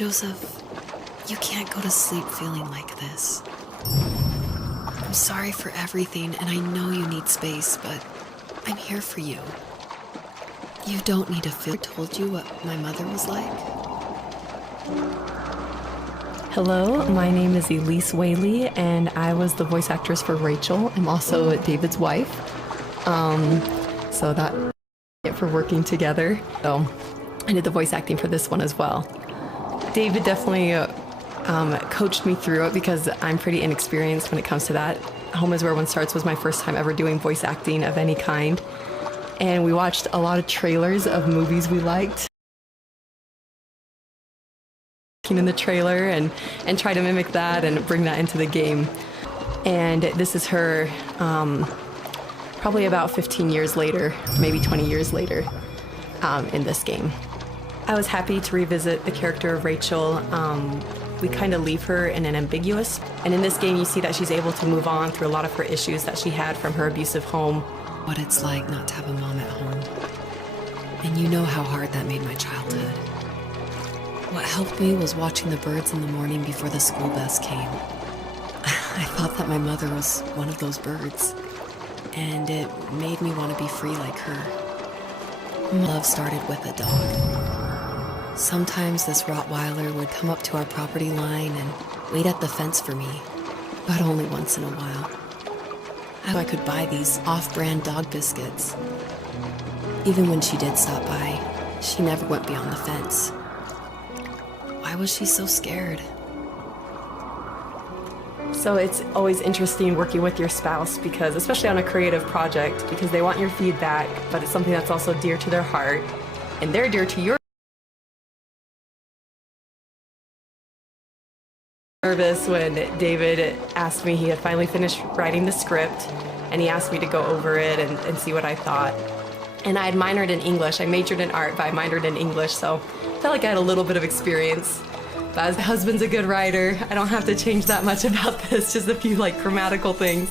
Joseph, you can't go to sleep feeling like this. I'm sorry for everything, and I know you need space, but I'm here for you. You don't need to feel. I told you what my mother was like. Hello, my name is Elise Whaley, and I was the voice actress for Rachel. I'm also David's wife. So that's it for working together. So I did the voice acting for this one as well. David definitely coached me through it because I'm pretty inexperienced when it comes to that. Home is Where One Starts was my first time ever doing voice acting of any kind. And we watched a lot of trailers of movies we liked in the trailer and try to mimic that and bring that into the game. And this is her probably about 15 years later, maybe 20 years later in this game. I was happy to revisit the character of Rachel. We kind of leave her in an ambiguous, and in this game you see that she's able to move on through a lot of her issues that she had from her abusive home. What it's like not to have a mom at home. And you know how hard that made my childhood. What helped me was watching the birds in the morning before the school bus came. I thought that my mother was one of those birds, and it made me want to be free like her. Love started with a dog. Sometimes this Rottweiler would come up to our property line and wait at the fence for me, but only once in a while. I could buy these off-brand dog biscuits. Even when she did stop by, she never went beyond the fence. Why was she so scared? So it's always interesting working with your spouse because, especially on a creative project, because they want your feedback, but it's something that's also dear to their heart, and they're dear to your nervous when David asked me, he had finally finished writing the script, and he asked me to go over it and see what I thought. And I had minored in English. I majored in art, but I minored in English, so I felt like I had a little bit of experience. But as my husband's a good writer, I don't have to change that much about this, just a few like grammatical things.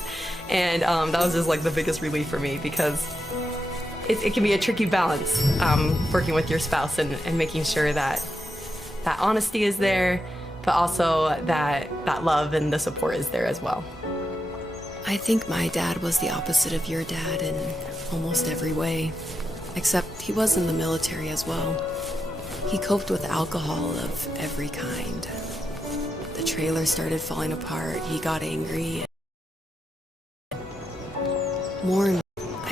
And that was just like the biggest relief for me because it can be a tricky balance working with your spouse and making sure that that honesty is there, but also that love and the support is there as well. I think my dad was the opposite of your dad in almost every way, except he was in the military as well. He coped with alcohol of every kind. The trailer started falling apart, he got angry.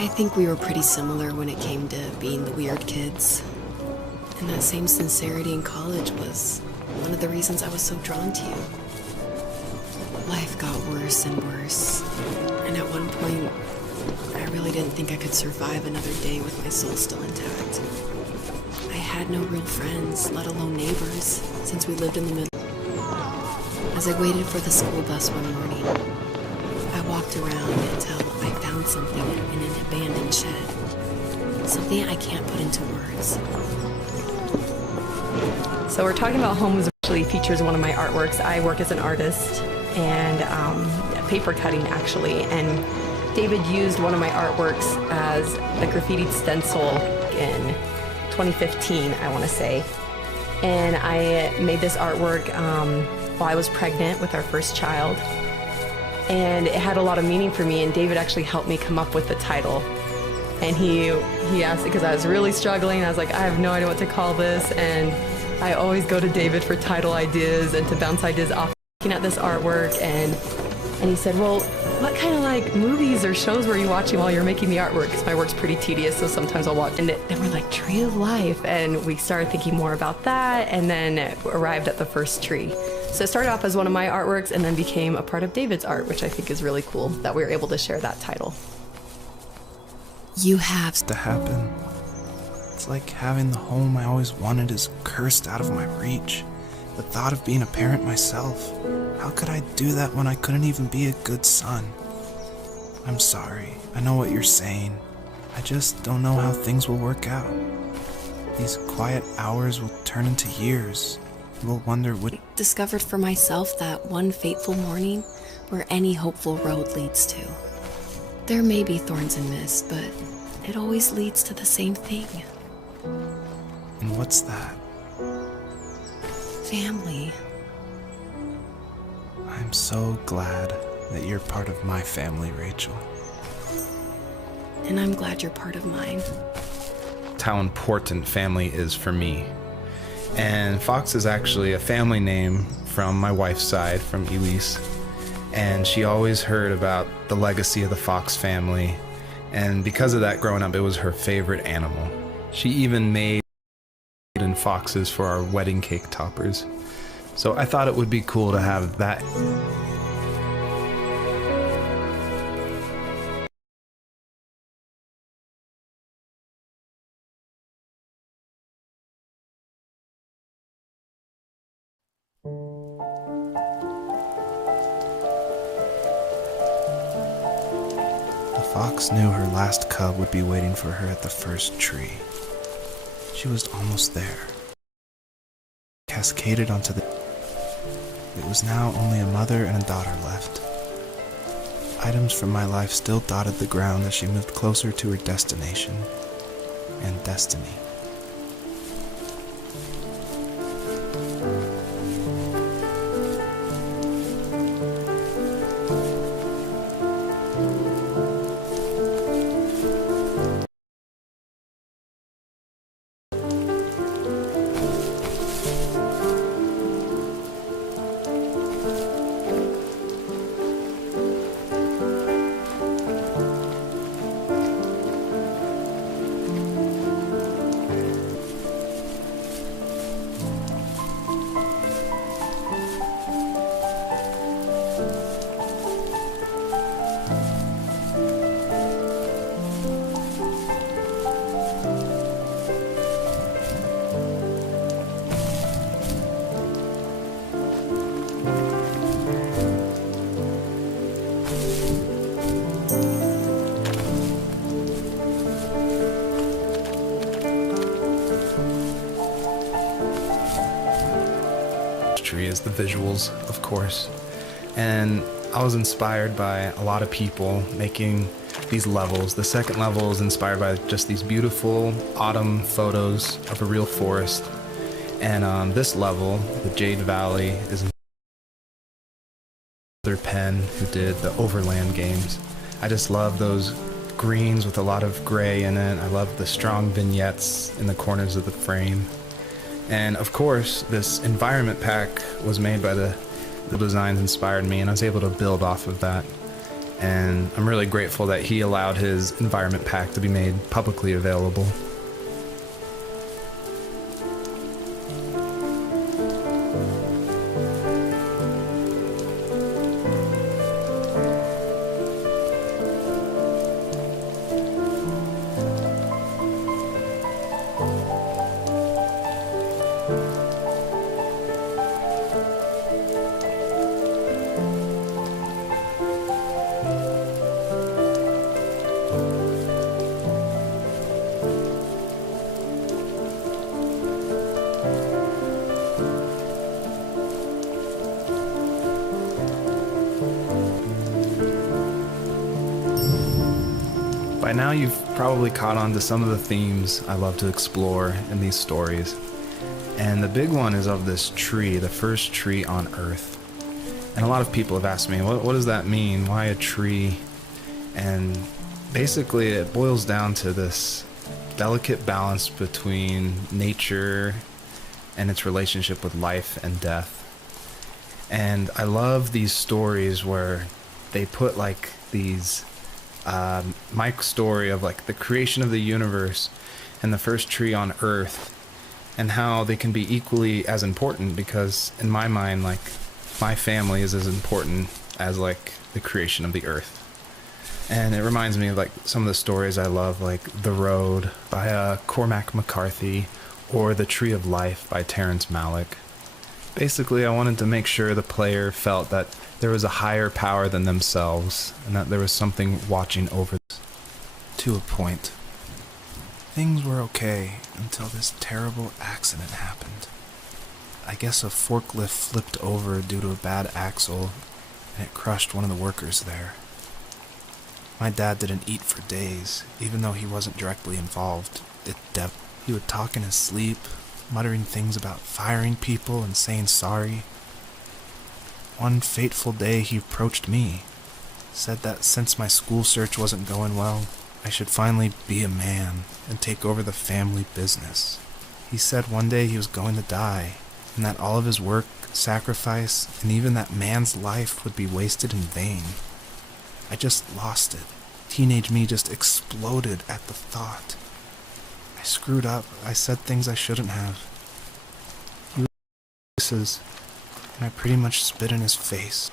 I think we were pretty similar when it came to being the weird kids. And that same sincerity in college was one of the reasons I was so drawn to you. Life got worse and worse, and at one point, I really didn't think I could survive another day with my soul still intact. I had no real friends, let alone neighbors, since we lived in the middle. As I waited for the school bus one morning, I walked around until I found something in an abandoned shed. Something I can't put into words. So we're talking about homes, which actually features one of my artworks. I work as an artist and paper cutting actually, and David used one of my artworks as the graffitied stencil in 2015, I want to say. And I made this artwork while I was pregnant with our first child, and it had a lot of meaning for me, and David actually helped me come up with the title. And he asked it because I was really struggling. I was like, I have no idea what to call this, and I always go to David for title ideas and to bounce ideas off looking at this artwork, and he said, well, what kind of like movies or shows were you watching while you're making the artwork? Because my work's pretty tedious, so sometimes I'll watch. And we're like, Tree of Life, and we started thinking more about that, and then arrived at The First Tree. So it started off as one of my artworks and then became a part of David's art, which I think is really cool that we were able to share that title. You have to happen. It's like having the home I always wanted is cursed out of my reach. The thought of being a parent myself. How could I do that when I couldn't even be a good son? I'm sorry. I know what you're saying. I just don't know how things will work out. These quiet hours will turn into years. We'll wonder what... discovered for myself that one fateful morning where any hopeful road leads to. There may be thorns and mist, but it always leads to the same thing. And what's that? Family. I'm so glad that you're part of my family, Rachel. And I'm glad you're part of mine. How important family is for me. And Fox is actually a family name from my wife's side, from Elise. And she always heard about the legacy of the Fox family. And because of that, growing up, it was her favorite animal. She even made foxes for our wedding cake toppers. So I thought it would be cool to have that. The fox knew her last cub would be waiting for her at the first tree. She was almost there. Cascaded onto the... It was now only a mother and a daughter left. Items from my life still dotted the ground as she moved closer to her destination and destiny. Tree is the visuals, of course. And I was inspired by a lot of people making these levels. The second level is inspired by just these beautiful autumn photos of a real forest. And this level, the Jade Valley, is another pen who did the Overland games. I just love those greens with a lot of gray in it. I love the strong vignettes in the corners of the frame. And of course, this environment pack was made by the designs inspired me, and I was able to build off of that. And I'm really grateful that he allowed his environment pack to be made publicly available. By now you've probably caught on to some of the themes I love to explore in these stories. And the big one is of this tree, the first tree on Earth. And a lot of people have asked me, what does that mean? Why a tree? And basically it boils down to this delicate balance between nature and its relationship with life and death. And I love these stories where they put like these my story of like the creation of the universe and the first tree on Earth, and how they can be equally as important, because in my mind, like, my family is as important as like the creation of the Earth. And it reminds me of like some of the stories I love, like The Road by Cormac McCarthy, or The Tree of Life by Terrence Malick. Basically, I wanted to make sure the player felt that there was a higher power than themselves, and that there was something watching over them. To a point. Things were okay until this terrible accident happened. I guess a forklift flipped over due to a bad axle, and it crushed one of the workers there. My dad didn't eat for days, even though he wasn't directly involved. He would talk in his sleep, muttering things about firing people and saying sorry. One fateful day he approached me, said that since my school search wasn't going well, I should finally be a man and take over the family business. He said one day he was going to die, and that all of his work, sacrifice, and even that man's life would be wasted in vain. I just lost it. Teenage me just exploded at the thought. I screwed up. I said things I shouldn't have. He was and I pretty much spit in his face.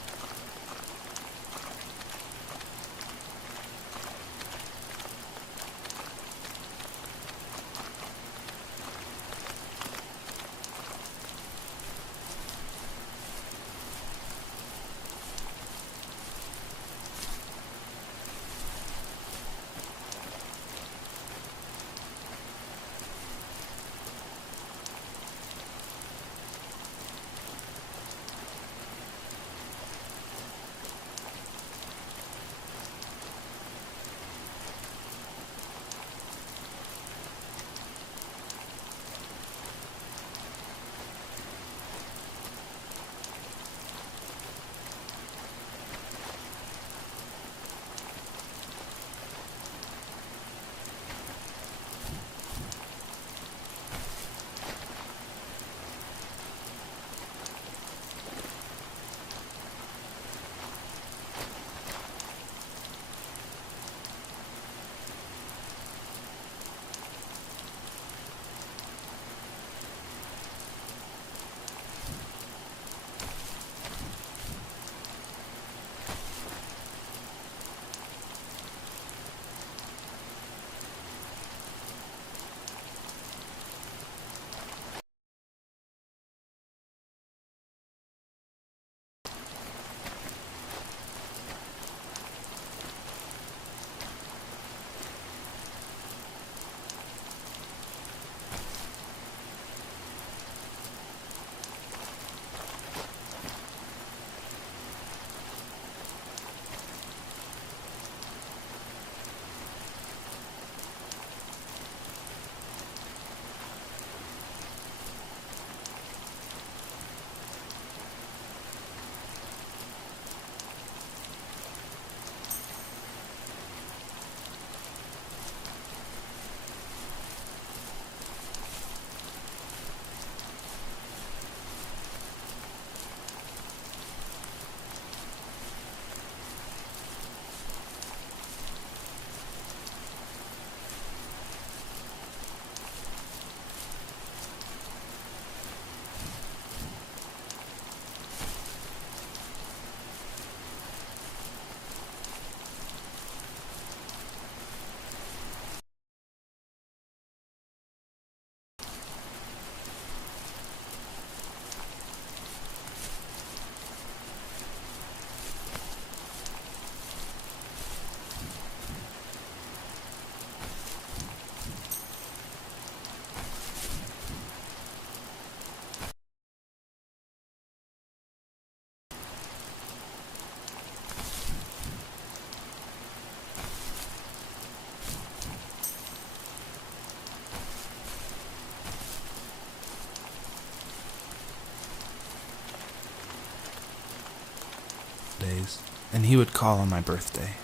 And he would call on my birthday.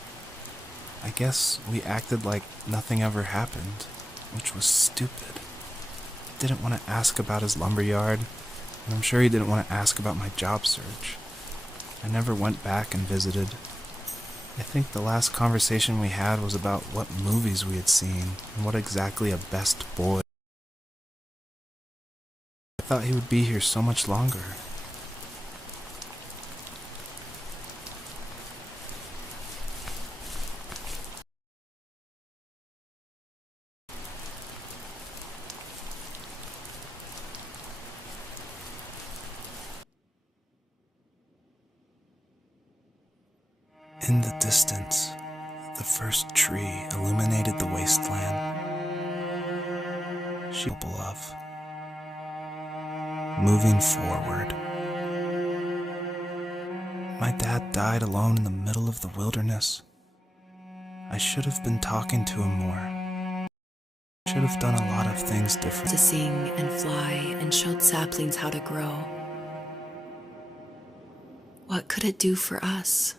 I guess we acted like nothing ever happened, which was stupid. Didn't want to ask about his lumberyard, and I'm sure he didn't want to ask about my job search. I never went back and visited. I think the last conversation we had was about what movies we had seen and what exactly a best boy. I thought he would be here so much longer. In the distance, the first tree illuminated the wasteland. She was of moving forward. My dad died alone in the middle of the wilderness. I should have been talking to him more. Should have done a lot of things different. To sing and fly and showed saplings how to grow. What could it do for us?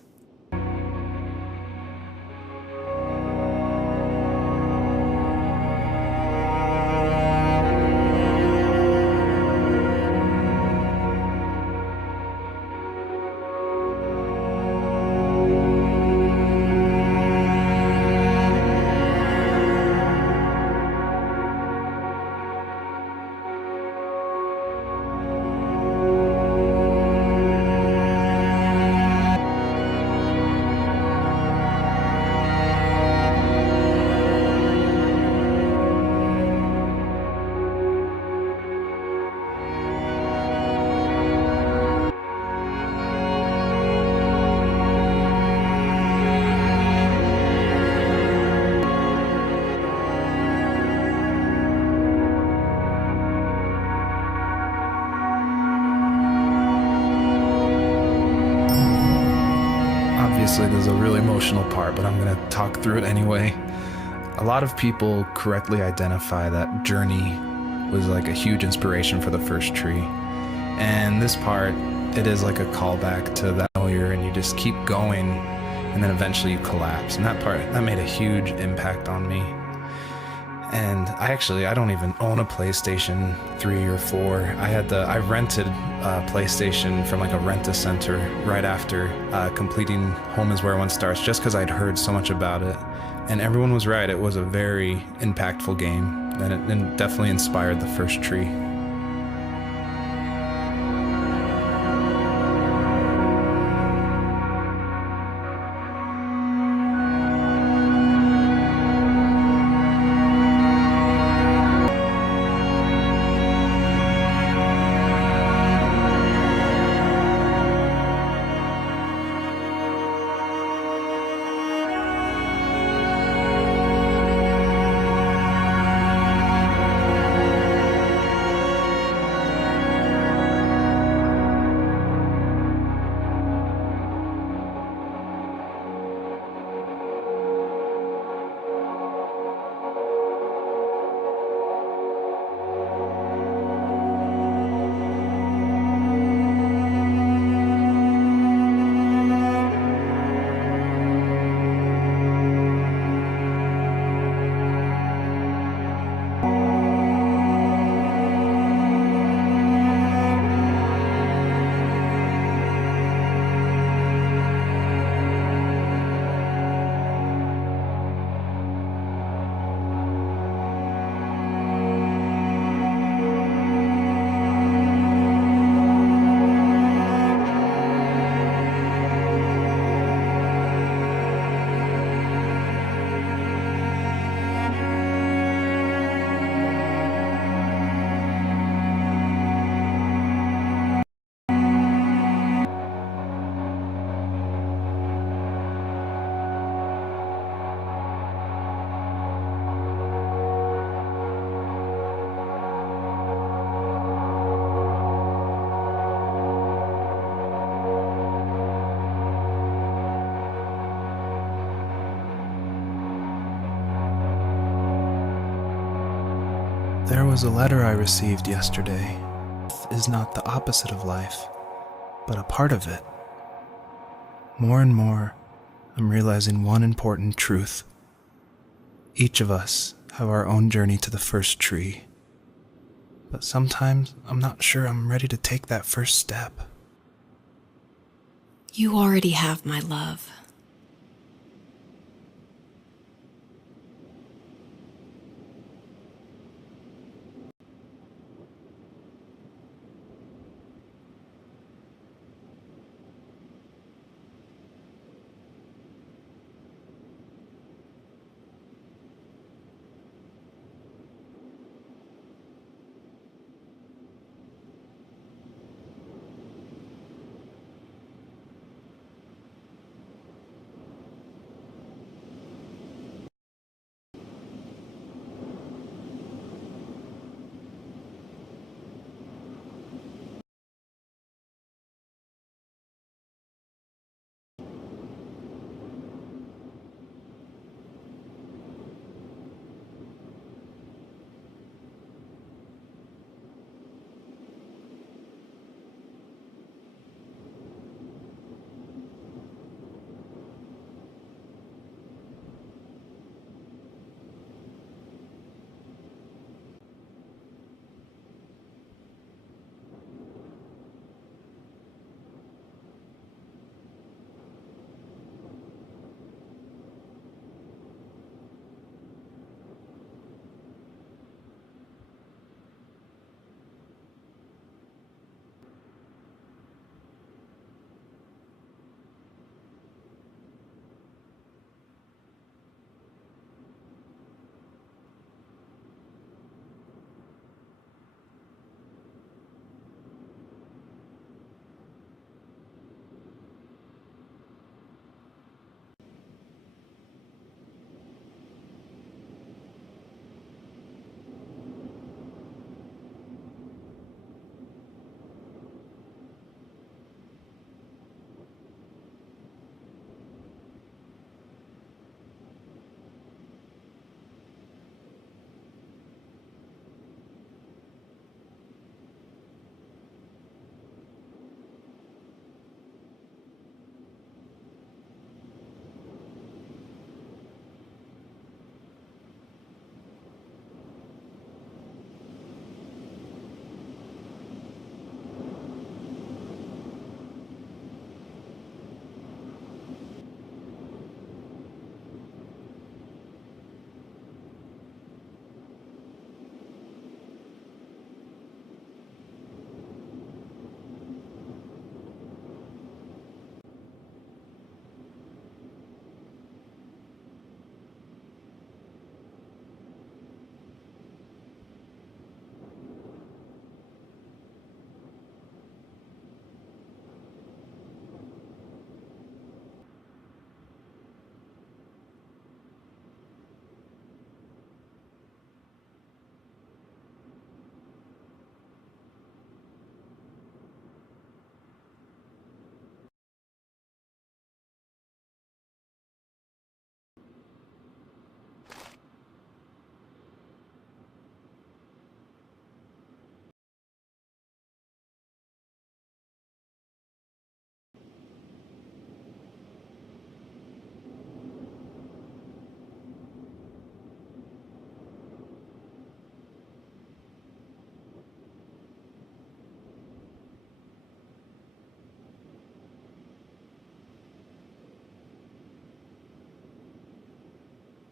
Obviously, there's a really emotional part, but I'm going to talk through it anyway. A lot of people correctly identify that Journey was like a huge inspiration for the first tree. And this part, it is like a callback to that failure, and you just keep going, and then eventually you collapse. And that part, that made a huge impact on me. And I don't even own a PlayStation 3 or 4. I rented a PlayStation from like a rent-a-center right after completing Home is Where One Starts, just because I'd heard so much about it. And everyone was right, it was a very impactful game, and it definitely inspired the first tree. There was a letter I received yesterday. Death is not the opposite of life, but a part of it. More and more, I'm realizing one important truth. Each of us have our own journey to the first tree. But sometimes I'm not sure I'm ready to take that first step. You already have my love.